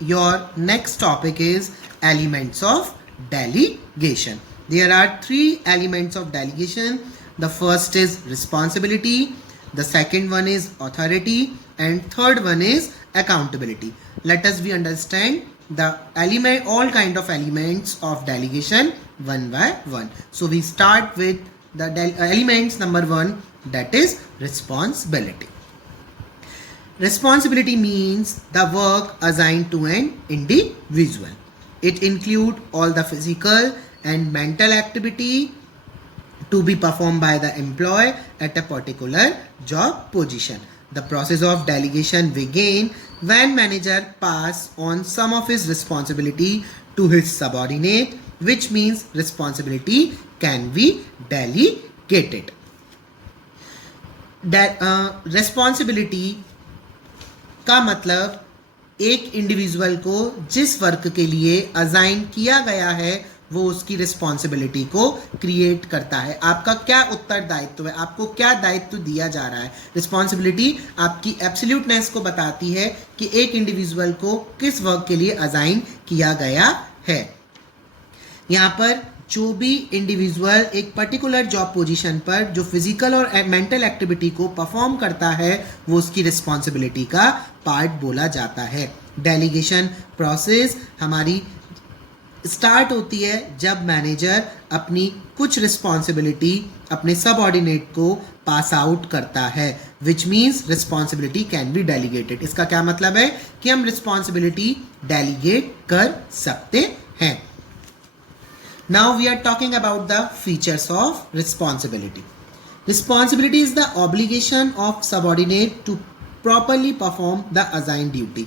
your next topic is elements of delegation. There are three elements of delegation. The first is responsibility, the second one is authority, and third one is accountability. Let us we understand the element, all kind of elements of delegation one by one. So we start with the elements number one, that is responsibility. Responsibility means the work assigned to an individual. It includes all the physical and mental activity to be performed by the employee at a particular job position. The process of delegation begins when manager pass on some of his responsibility to his subordinate, which means responsibility can be delegated. Responsibility का मतलब एक individual को जिस work के लिए assign किया गया है वो उसकी रिस्पॉन्सिबिलिटी को क्रिएट करता है. आपका क्या उत्तरदायित्व है, आपको क्या दायित्व दिया जा रहा है. रिस्पॉन्सिबिलिटी आपकी एब्सोल्यूटनेस को बताती है कि एक इंडिविजुअल को किस वर्क के लिए असाइन किया गया है. यहाँ पर जो भी इंडिविजुअल एक पर्टिकुलर जॉब पोजीशन पर जो फिजिकल और मेंटल एक्टिविटी को परफॉर्म करता है वो उसकी रिस्पॉन्सिबिलिटी का पार्ट बोला जाता है. डेलीगेशन प्रोसेस हमारी स्टार्ट होती है जब मैनेजर अपनी कुछ रिस्पॉन्सिबिलिटी अपने सबऑर्डिनेट को पास आउट करता है, which means responsibility can be delegated. इसका क्या मतलब है कि हम रिस्पॉन्सिबिलिटी डेलीगेट कर सकते हैं. Now we are talking about the features of responsibility. Responsibility is the obligation of subordinate to properly perform the assigned duty.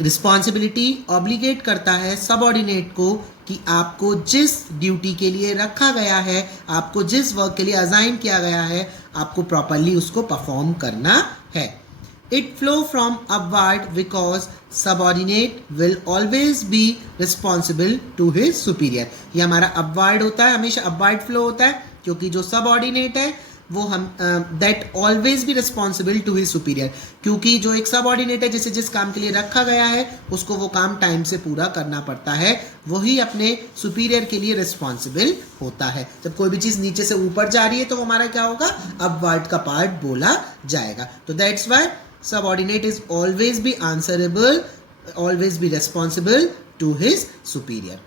Responsibility obligate करता है subordinate को कि आपको जिस ड्यूटी के लिए रखा गया है, आपको जिस वर्क के लिए असाइन किया गया है, आपको प्रॉपरली उसको परफॉर्म करना है. It flow from upward because subordinate will always be responsible to his superior. ये हमारा upward होता है, हमेशा upward flow होता है क्योंकि जो subordinate है वो हम that always be responsible to his superior. क्योंकि जो एक subordinate है जिसे जिस काम के लिए रखा गया है उसको वो काम टाइम से पूरा करना पड़ता है, वही अपने superior के लिए responsible होता है. जब कोई भी चीज़ नीचे से ऊपर जा रही है तो वो हमारा क्या होगा, upward का part बोला जाएगा. तो that's why subordinate is always be answerable, always be responsible to his superior.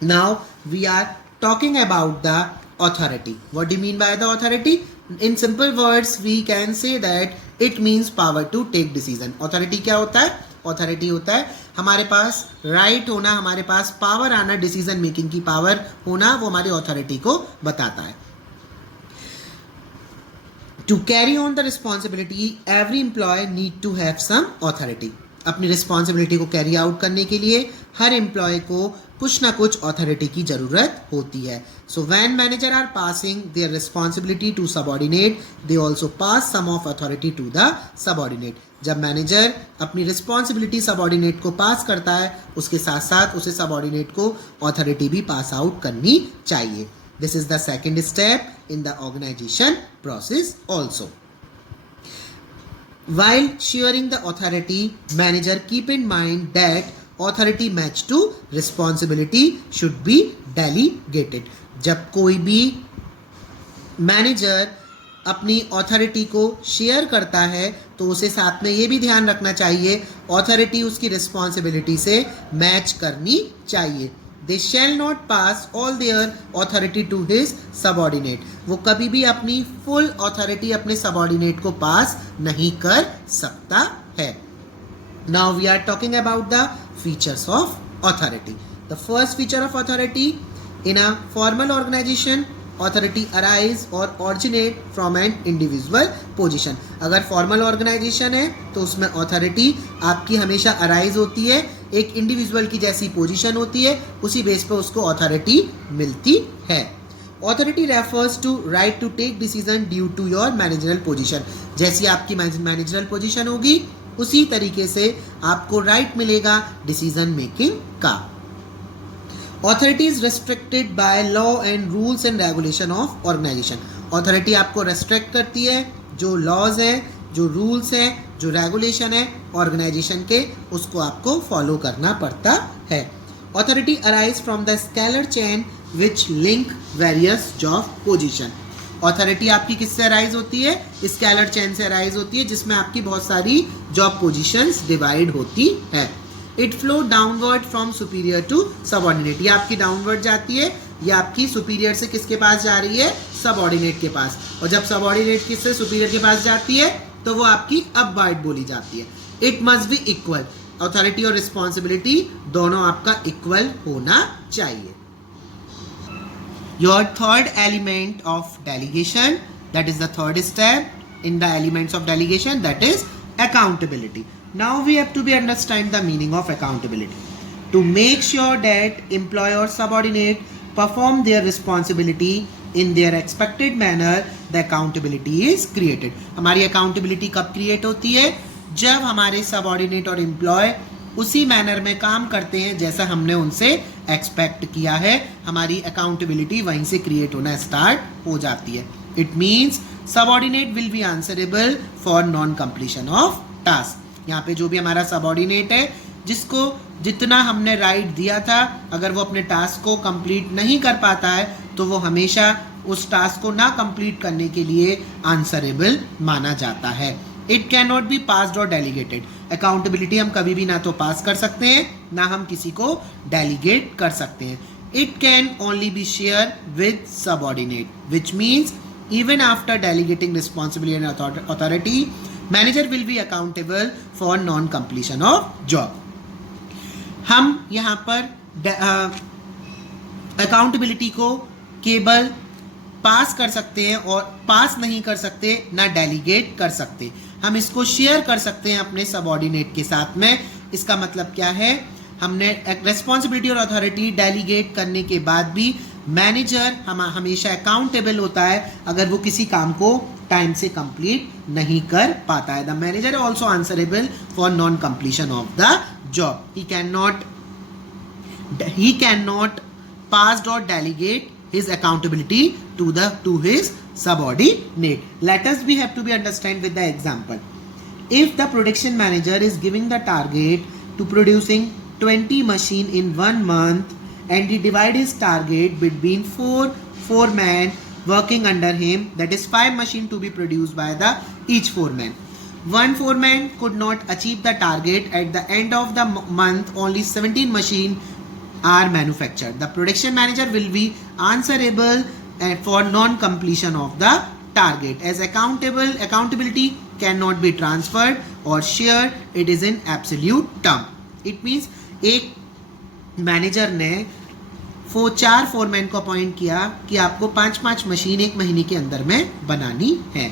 Now we are talking about the authority. What do you mean by the authority? In simple words we can say that it means power to take decision. Authority क्या होता है? Authority होता है हमारे पास right होना, हमारे पास power आना, decision making की power होना, वो हमारी authority को बताता है. To carry on the responsibility, every employee need to have some authority. अपनी रिस्पॉन्सिबिलिटी को कैरी आउट करने के लिए हर एम्प्लॉय को कुछ ना कुछ अथॉरिटी की ज़रूरत होती है. So when manager are passing their responsibility to subordinate, they also pass some of authority to the subordinate. जब मैनेजर अपनी रिस्पॉन्सिबिलिटी सबऑर्डिनेट को पास करता है उसके साथ साथ उसे सबऑर्डिनेट को अथॉरिटी भी पास आउट करनी चाहिए. This is the second step in the organization process also. While sharing the authority, manager keep in mind that authority match to responsibility should be delegated. जब कोई भी मैनेजर अपनी authority को share करता है तो उसे साथ में ये भी ध्यान रखना चाहिए अथॉरिटी उसकी रिस्पॉन्सिबिलिटी से मैच करनी चाहिए. They shall not pass all their authority to his subordinate. वो कभी भी अपनी full authority अपने subordinate को पास नहीं कर सकता है. Now we are talking about the features of authority. The first feature of authority, in a formal organization, authority arise or originate from an individual position. अगर formal organization है तो उसमें authority आपकी हमेशा arise होती है, एक इंडिविजुअल की जैसी पोजीशन होती है, उसी बेस पर उसको अथॉरिटी मिलती है. Authority refers to right to take decision due to your managerial position. जैसी आपकी मैनेजरल पोजीशन होगी उसी तरीके से आपको राइट मिलेगा डिसीजन मेकिंग का. Authority is restricted by law and rules and regulation of organisation. Authority आपको रेस्ट्रिक्ट करती है, जो लॉज हैं, जो रूल्स हैं जो रेगुलेशन है ऑर्गेनाइजेशन के, उसको आपको फॉलो करना पड़ता है। Authority arise from the scalar chain which link various job position. Authority आपकी किससे अराइज होती है? स्केलर चेन से अराइज होती है, जिसमें आपकी बहुत सारी जॉब पोजीशंस डिवाइड होती है। It flow downward from superior to subordinate. ये आपकी डाउनवर्ड जाती है, ये आपकी सुपीरियर से किसके पास जा रही है? सबऑर्डिनेट के पास। और जब सबऑर्डिनेट किससे सुपीरियर के पास जाती है तो वो आपकी अपवर्ड बोली जाती है। It must be equal. Authority और रिस्पॉन्सिबिलिटी दोनों आपका इक्वल होना चाहिए। Your third element of delegation, that is the third step in the elements of delegation, that is accountability. Now we have to be understand the meaning of accountability. To make sure that employee or subordinate perform their responsibility in their expected manner, the accountability is created. हमारी accountability कब create होती है? जब हमारे subordinate और employee उसी manner में काम करते हैं जैसा हमने उनसे एक्सपेक्ट किया है। हमारी accountability वहीं से क्रिएट होना स्टार्ट हो जाती है। It means subordinate will B answerable for non completion of task. यहाँ पे जो भी हमारा सबऑर्डिनेट है, जिसको जितना हमने राइट दिया था, अगर वो अपने टास्क को कंप्लीट नहीं कर पाता है तो वो हमेशा उस टास्क को ना कंप्लीट करने के लिए आंसरेबल माना जाता है। It can not be passed और डेलीगेटेड। अकाउंटेबिलिटी हम कभी भी ना तो पास कर सकते हैं, ना हम किसी को डेलीगेट कर सकते हैं। It can only be share with subordinate, which means even after delegating responsibility and authority, manager will be accountable for non completion of job. हम यहाँ पर अकाउंटेबिलिटी को केवल पास कर सकते हैं और पास नहीं कर सकते, ना डेलीगेट कर सकते। हम इसको शेयर कर सकते हैं अपने सबऑर्डिनेट के साथ में। इसका मतलब क्या है? हमने रिस्पॉन्सिबिलिटी और अथॉरिटी डेलीगेट करने के बाद भी मैनेजर हमेशा अकाउंटेबल होता है अगर वो किसी काम को टाइम से कंप्लीट नहीं कर पाता है। The manager also answerable for non completion of the job. He can not pass और delegate his accountability to his subordinate. Let us have to be understand with the example. If the production manager is giving the target to producing 20 machine in 1 month and he divide his target between four men working under him, that is 5 machine to be produced by the each foreman. One foreman could not achieve the target. At the end of the month only 17 machine are manufactured. The production manager will be answerable for non-completion of the target. As accountability cannot be transferred or shared. It is in absolute term. It means एक manager ने 4 foreman को appoint किया कि आपको 5 machine 1 महीने के अंदर में बनानी है।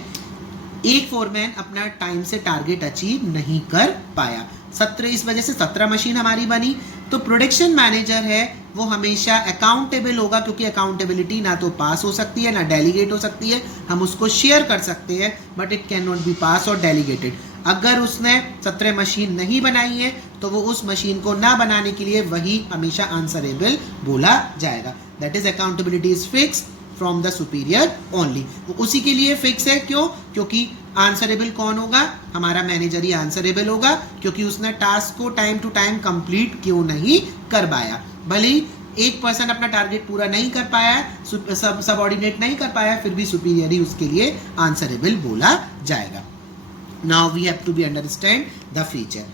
एक फोरमैन अपना टाइम से टारगेट अचीव नहीं कर पाया, 17 इस वजह से 17 मशीन हमारी बनी। तो प्रोडक्शन मैनेजर है वो हमेशा अकाउंटेबल होगा, क्योंकि अकाउंटेबिलिटी ना तो पास हो सकती है ना डेलीगेट हो सकती है। हम उसको शेयर कर सकते हैं but it can not be pass और डेलीगेटेड। अगर उसने 17 मशीन नहीं बनाई है तो वो उस मशीन को ना बनाने के लिए वही हमेशा आंसरेबल बोला जाएगा। That is accountability is fix from the superior only. वो उसी के लिए फिक्स है, क्यों? क्योंकि आंसरेबल कौन होगा? हमारा मैनेजर ही आंसरेबल होगा, क्योंकि उसने टास्क को टाइम टू टाइम कंप्लीट क्यों नहीं कर पाया। भले ही 1% अपना टारगेट पूरा नहीं कर पाया, सबऑर्डिनेट नहीं कर पाया, फिर भी सुपीरियर ही उसके लिए आंसरेबल बोला जाएगा। Now we have to be understand the feature.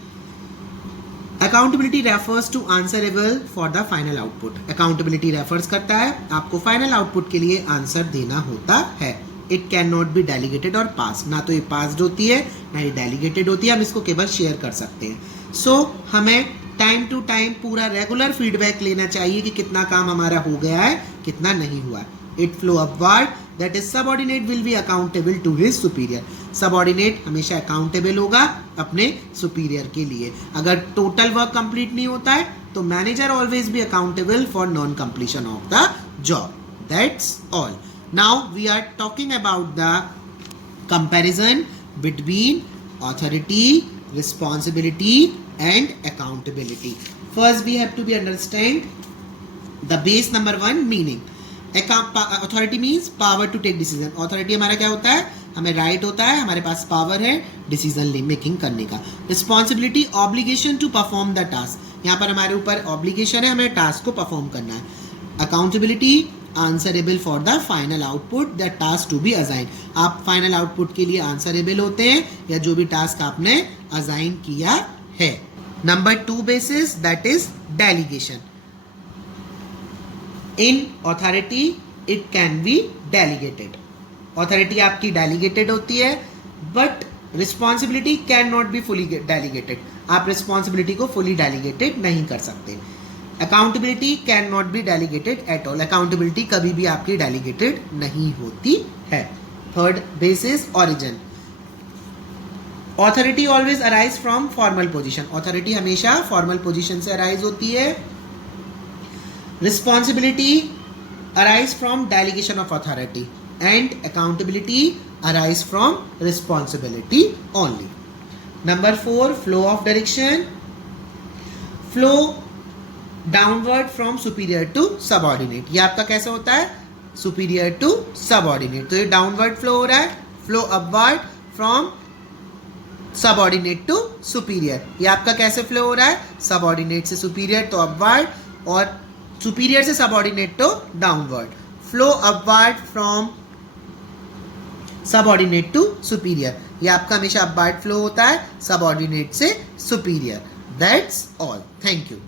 Accountability refers to answerable for the final output. Accountability refers करता है आपको फाइनल आउटपुट के लिए आंसर देना होता है। It can not be delegated और पास, ना तो ये पास्ड होती है ना ये डेलीगेटेड होती है। हम इसको केवल शेयर कर सकते हैं। सो हमें टाइम टू टाइम पूरा रेगुलर फीडबैक लेना चाहिए कि कितना काम हमारा हो गया है, कितना नहीं हुआ। It flow upward, that is subordinate will be accountable to his superior. Subordinate हमेशा अकाउंटेबल होगा अपने सुपीरियर के लिए। अगर टोटल वर्क कंप्लीट नहीं होता है तो manager always be accountable for non completion of the job. That's all. Now we are talking about the comparison between authority, responsibility and accountability. First we have to be understand the base number 1 meaning. Authority means power to take decision. Authority हमारा क्या होता है? हमें right होता है, हमारे पास power है डिसीजन मेकिंग करने का। Responsibility obligation to perform the task, यहाँ पर हमारे ऊपर ऑब्लिगेशन है, हमें टास्क को परफॉर्म करना है। Accountability answerable for the final output the task to be assign, आप फाइनल आउटपुट के लिए आंसरेबल होते हैं या जो भी टास्क आपने असाइन किया है। Number 2 basis that is delegation. In authority it can be delegated, authority आपकी डेलीगेटेड होती है but responsibility can not be fully delegated, आप रिस्पॉन्सिबिलिटी को फुली डेलीगेटेड नहीं कर सकते। Accountability can not be delegated at all, accountability कभी भी आपकी डेलीगेटेड नहीं होती है। Third basis origin, authority always arise from formal position, authority हमेशा फॉर्मल पोजीशन से अराइज होती है। Responsibility arise from delegation of authority and accountability arise from responsibility only. Number 4 flow of direction, flow downward from superior to subordinate, ये आपका कैसे होता है superior to subordinate, तो ये डाउनवर्ड फ्लो हो रहा है, flow upward from subordinate to superior, ये आपका कैसे फ्लो हो रहा है सबऑर्डिनेट से सुपीरियर तो अपवर्ड और सुपीरियर से सबऑर्डिनेट तो downward, flow upward from subordinate to superior, ये आपका हमेशा अपवर्ड फ्लो होता है सबऑर्डिनेट से superior. That's all, thank you.